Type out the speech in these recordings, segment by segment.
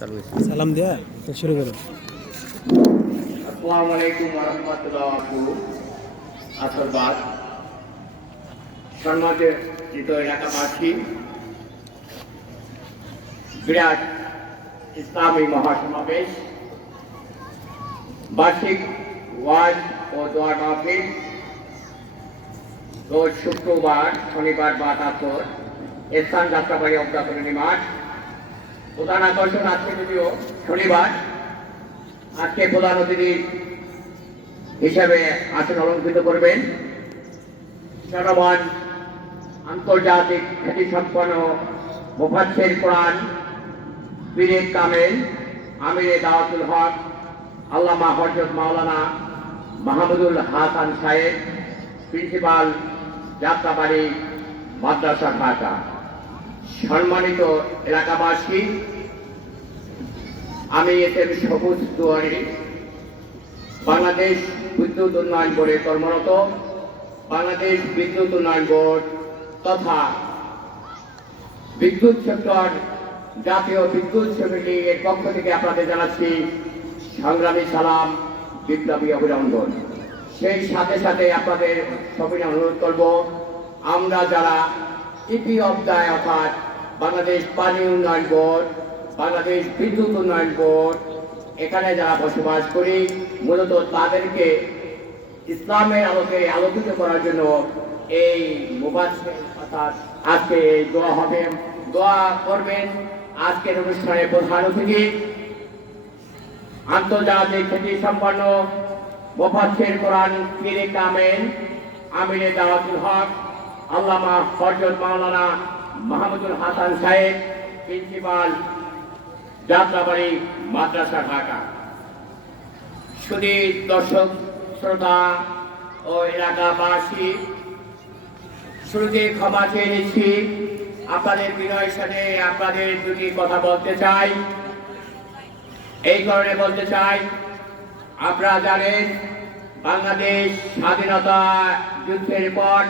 সালাম দেয়া তো শুরু করো। আসসালামু আলাইকুম ওয়া রাহমাতুল্লাহি আসরবাদ সম্মানিত এলাকাবাসী, বিরাট ইসলামী মহাসমাবেশ, বার্ষিক ওয়াজ ও দোয়া মাহফিল রোজ শুক্রবার, শনিবার বা তারপর স্থান যাত্রাবাড়ি অবদাকরণী মাঠ। প্রধান আকর্ষণ আজকে যদিও শনিবার, আজকে প্রধান অতিথি হিসাবে আসন অলঙ্কৃত করবেন চলমান আন্তর্জাতিক খ্যাতিসম্পন্ন মুফাসসির কোরআন পীরে কামেল আমিরে দাওয়াতুল হক আল্লামা হযরত মাওলানা মাহমুদুল হাসান সাহেব, প্রিন্সিপাল, যাত্রাবাড়ি মাদ্রাসা ঢাকা। সম্মানিত এলাকাবাসী, আমি এতে সবুজ দুয়ারি বাংলাদেশ বিদ্যুৎ উন্নয়ন বোর্ডে কর্মরত, বাংলাদেশ বিদ্যুৎ উন্নয়ন বোর্ড তথা বিদ্যুৎ সেক্টর জাতীয় বিদ্যুৎ সমিতি এর পক্ষ থেকে আপনাদের জানাচ্ছি সংগ্রামী সালাম, বিপ্লবী অভিনন্দন। সেই সাথে সাথে আপনাদের সবিনয় অনুরোধ করব, আমরা যারা ইপি অবদায় অর্থাৎ বাংলাদেশ পানি উন্নয়ন বোর্ড, বাংলাদেশ বিদ্যুৎ উন্নয়ন বোর্ড এখানে যারা বসবাস করি, মূলত তাদেরকে ইসলামের আলোকে আলোকিত করার জন্য এই মুবাশশির অর্থাৎ আজকে দোয়া হবে, দোয়া করবেন আজকের অনুষ্ঠানে প্রধান অতিথি আন্তর্জাতিক খ্যাতি সম্পন্ন মুফাসসির কোরআন পীরে কামেল আমিরে দাওয়াতুল হক আল্লামা হযরত মাওলানা মাহমুদুল হাসান সাহেব, প্রিন্সিপাল, যাত্রাবাড়ি মাদ্রাসা ঢাকা। শুধু দর্শক শ্রোতা ও এলাকাবাসী, শুরুতে ক্ষমা চেয়ে নিচ্ছি, আপনাদের বিনয়ের সাথে আপনাদের দুটি কথা বলতে চাই। এই কারণে বলতে চাই, আপনারা জানেন বাংলাদেশ স্বাধীনতা যুদ্ধের পর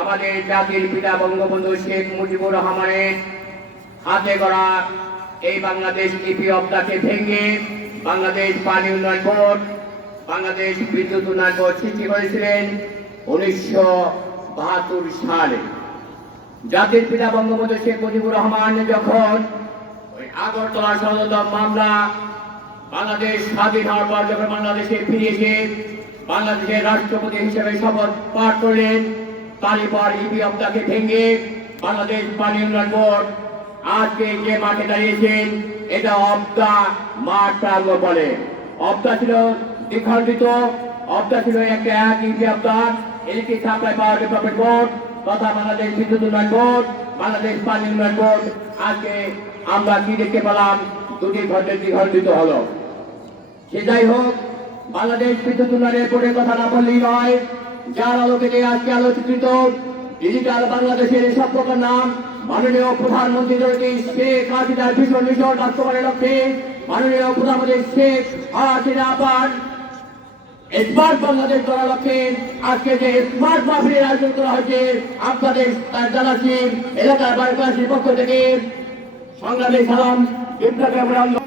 আমাদের জাতির পিতা বঙ্গবন্ধু শেখ মুজিবুর রহমানের হাতে গড়া এই বাংলাদেশ ইপি অবদাকে ভেঙে বাংলাদেশ পানি উন্নয়ন বোর্ড, বাংলাদেশ বিদ্যুৎ উন্নয়ন বোর্ড সৃষ্টি করেছিলেন 1972 সালে। জাতির পিতা বঙ্গবন্ধু শেখ মুজিবুর রহমান যখন ওই আগরতলা ষড়যন্ত্র মামলা বাংলাদেশ স্বাধীন হওয়ার পর যখন বাংলাদেশে ফিরে এসে বাংলাদেশের রাষ্ট্রপতি হিসেবে শপথ পাঠ করলেন, তারই পর ইপি অবদাকে ভেঙে বাংলাদেশ পানি উন্নয়ন বোর্ড আজকে যে মাঠে দাঁড়িয়েছেন এটা অবদা মাঠ প্রাঙ্গণ বলে। অবদা ছিল দ্বিখণ্ডিত, অবদা ছিল একটা এক ইপি অবদা, electric supply power development board তথা বাংলাদেশ বিদ্যুৎ উন্নয়ন বোর্ড, বাংলাদেশ পানি উন্নয়ন বোর্ড। আজকে আমরা কি দেখতে পেলাম, দুটি খণ্ডে দ্বিখণ্ডিত হলো। সে যাই হোক, বাংলাদেশ বিদ্যুৎ উন্নয়নের বোর্ডের কথা না বললেই নয়, যার আলোকে আজকে আলোচিত ডিজিটাল বাংলাদেশের সম্পর্ক নাম মাননীয় প্রধানমন্ত্রী জননেত্রী শেখ হাসিনার ভীষণ মিশন বাস্তবায়নের লক্ষ্যে মাননীয় প্রধানমন্ত্রী শেখ হাসিনা আপার স্মার্ট বাংলাদেশ গড়ার লক্ষ্যে আজকে যে স্মার্ট মাহফিলের আয়োজন করা হয়েছে, আপনাদের জানাচ্ছি এলাকার বাড়িবাসীর পক্ষ থেকে সংগ্রামী সালাম, বিপ্লবী অভিনন্দন।